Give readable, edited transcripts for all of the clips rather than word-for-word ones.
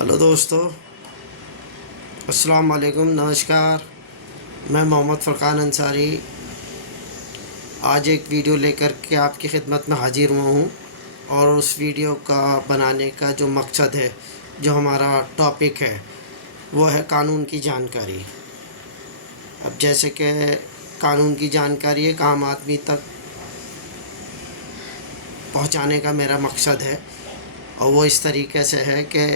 Hello दोस्तों, अस्सलाम वालेकुम, नमस्कार। मैं मोहम्मद फ़ुरक़ान अंसारी आज एक वीडियो लेकर के आपकी खिदमत में हाज़िर हुआ हूँ। और उस वीडियो का बनाने का जो मकसद है, जो हमारा टॉपिक है, वो है कानून की जानकारी। अब जैसे कि कानून की जानकारी एक आम आदमी तक पहुँचाने का मेरा मकसद है। और वो इस तरीके से है कि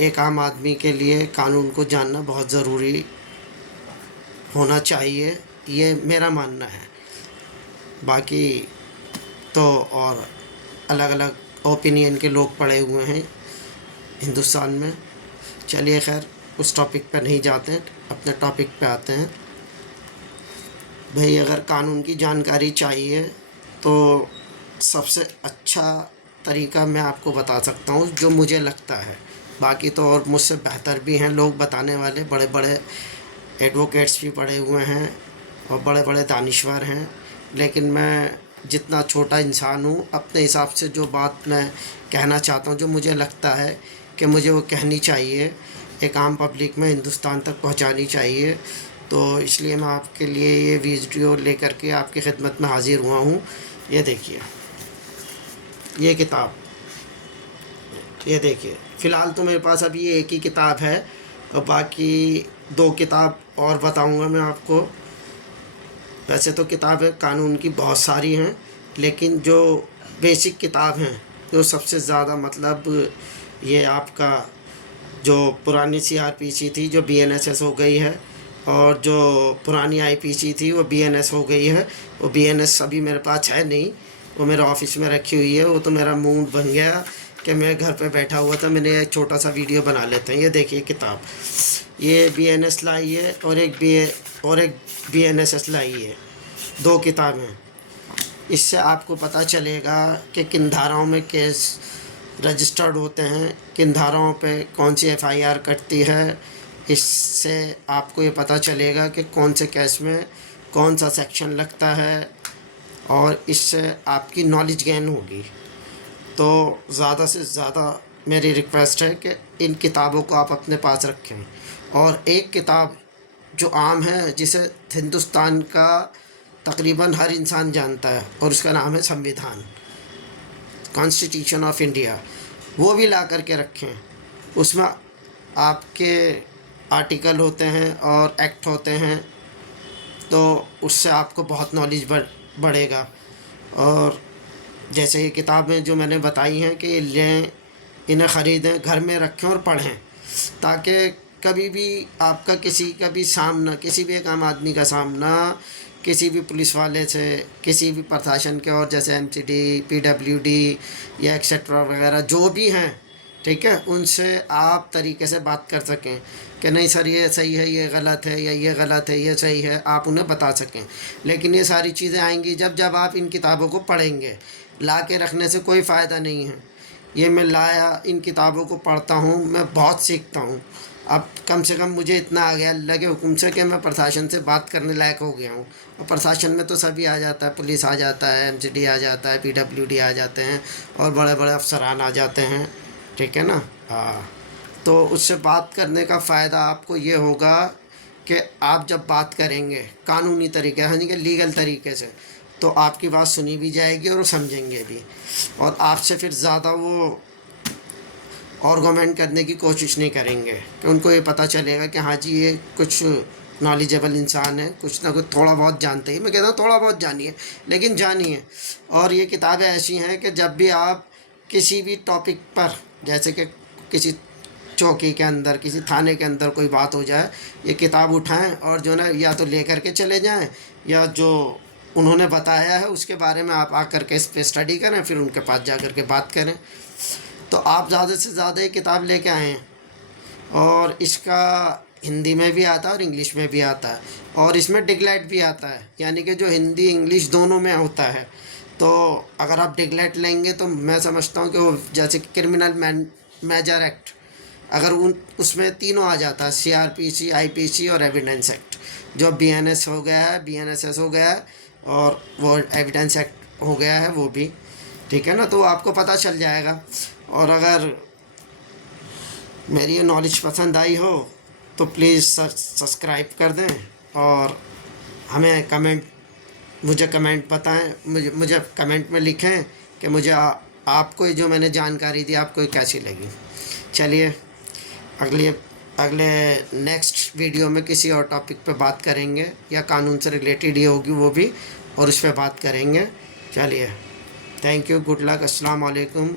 एक आम आदमी के लिए कानून को जानना बहुत ज़रूरी होना चाहिए, ये मेरा मानना है। बाकी तो और अलग अलग ओपिनियन के लोग पड़े हुए हैं हिंदुस्तान में। चलिए खैर, उस टॉपिक पर नहीं जाते हैं, अपने टॉपिक पे आते हैं। भाई, अगर कानून की जानकारी चाहिए तो सबसे अच्छा तरीका मैं आपको बता सकता हूँ, जो मुझे लगता है। बाकी तो और मुझसे बेहतर भी हैं लोग बताने वाले, बड़े बड़े एडवोकेट्स भी पढ़े हुए हैं और बड़े बड़े दानिश्वर हैं। लेकिन मैं जितना छोटा इंसान हूँ, अपने हिसाब से जो बात मैं कहना चाहता हूँ, जो मुझे लगता है कि मुझे वो कहनी चाहिए, एक आम पब्लिक में हिंदुस्तान तक पहुँचानी चाहिए, तो इसलिए मैं आपके लिए ये वीडियो लेकर के आपकी खिदमत में हाज़िर हुआ हूँ। ये देखिए, ये किताब, ये देखिए। फ़िलहाल तो मेरे पास अभी ये एक ही किताब है, और बाकी दो किताब और बताऊंगा मैं आपको। वैसे तो किताबें कानून की बहुत सारी हैं, लेकिन जो बेसिक किताब हैं, जो सबसे ज़्यादा मतलब ये आपका जो पुरानी सीआरपीसी थी, जो बीएनएसएस हो गई है, और जो पुरानी आईपीसी थी वो बीएनएस हो गई है। वो बीएनएस अभी मेरे पास है नहीं, वो मेरे ऑफिस में रखी हुई है। वो तो मेरा मूड बन गया कि मैं घर पे बैठा हुआ था, मैंने एक छोटा सा वीडियो बना लेते हैं। ये देखिए किताब, ये बीएनएस लाई है और एक बीएनएसएस लाई है। दो किताबें। इससे आपको पता चलेगा कि किन धाराओं में केस रजिस्टर्ड होते हैं, किन धाराओं पे कौन सी एफआईआर कटती है। इससे आपको ये पता चलेगा कि कौन से केस में कौन सा सेक्शन लगता है, और इससे आपकी नॉलेज गेन होगी। तो ज़्यादा से ज़्यादा मेरी रिक्वेस्ट है कि इन किताबों को आप अपने पास रखें। और एक किताब जो आम है, जिसे हिंदुस्तान का तकरीबन हर इंसान जानता है, और उसका नाम है संविधान, कॉन्स्टिट्यूशन ऑफ इंडिया, वो भी ला कर के रखें। उसमें आपके आर्टिकल होते हैं और एक्ट होते हैं, तो उससे आपको बहुत नॉलेज बढ़ेगा। और जैसे ये किताबें जो मैंने बताई हैं कि लें, इन्हें ख़रीदें, घर में रखें और पढ़ें, ताकि कभी भी आपका किसी का भी सामना, किसी भी एक आम आदमी का सामना किसी भी पुलिस वाले से, किसी भी प्रशासन के, और जैसे एमसीडी, पीडब्ल्यूडी या एक्सेट्रा वगैरह जो भी हैं, ठीक है, उनसे आप तरीके से बात कर सकें कि नहीं सर ये सही है, ये गलत है, या ये गलत है, ये सही है, आप उन्हें बता सकें। लेकिन ये सारी चीज़ें आएंगी जब आप इन किताबों को पढ़ेंगे। ला के रखने से कोई फ़ायदा नहीं है। ये मैं लाया, इन किताबों को पढ़ता हूँ, मैं बहुत सीखता हूँ। अब कम से कम मुझे इतना आ गया लगे हुकुम से कि मैं प्रशासन से बात करने लायक हो गया हूँ। और प्रशासन में तो सभी आ जाता है, पुलिस आ जाता है, एमसीडी आ जाता है, पीडब्ल्यूडी आ जाते हैं, और बड़े बड़े अफसरान आ जाते हैं, ठीक है ना। हाँ, तो उससे बात करने का फ़ायदा आपको ये होगा कि आप जब बात करेंगे कानूनी तरीके, यानी कि लीगल तरीके से, तो आपकी बात सुनी भी जाएगी और वो समझेंगे भी, और आपसे फिर ज़्यादा वो आर्गुमेंट करने की कोशिश नहीं करेंगे, कि उनको ये पता चलेगा कि हाँ जी, ये कुछ नॉलेजेबल इंसान है, कुछ ना कुछ थोड़ा बहुत जानते हैं। मैं कहता हूँ थोड़ा बहुत जानिए, लेकिन जानिए। और ये किताबें ऐसी हैं कि जब भी आप किसी भी टॉपिक पर, जैसे कि किसी चौकी के अंदर, किसी थाने के अंदर कोई बात हो जाए, ये किताब उठाएं और जो ना, या तो ले करके चले जाएं, या जो उन्होंने बताया है उसके बारे में आप आकर के इस पर स्टडी करें, फिर उनके पास जा कर के बात करें। तो आप ज़्यादा से ज़्यादा ये किताब लेके आएँ। और इसका हिंदी में भी आता है और इंग्लिश में भी आता है, और इसमें डिगलेट भी आता है, यानी कि जो हिंदी इंग्लिश दोनों में होता है। तो अगर आप डिगलेट लेंगे तो मैं समझता हूँ कि वो जैसे क्रिमिनल मेजर एक्ट, अगर उसमें तीनों आ जाता है, सीआरपीसी, आईपीसी और एविडेंस एक्ट, जो बीएनएस हो गया है, बीएनएसएस हो गया है, और वो एविडेंस एक्ट हो गया है वो भी, ठीक है ना। तो आपको पता चल जाएगा। और अगर मेरी ये नॉलेज पसंद आई हो तो प्लीज़ सब्सक्राइब कर दें और हमें मुझे कमेंट बताएं, मुझे कमेंट में लिखें कि आपको ये जो मैंने जानकारी दी आपको ये कैसी लगी। चलिए अगले अगले नेक्स्ट वीडियो में किसी और टॉपिक पे बात करेंगे, या कानून से रिलेटेड ही होगी वो भी, और उस पर बात करेंगे। चलिए, थैंक यू, गुड लक, अस्सलाम वालेकुम,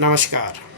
नमस्कार।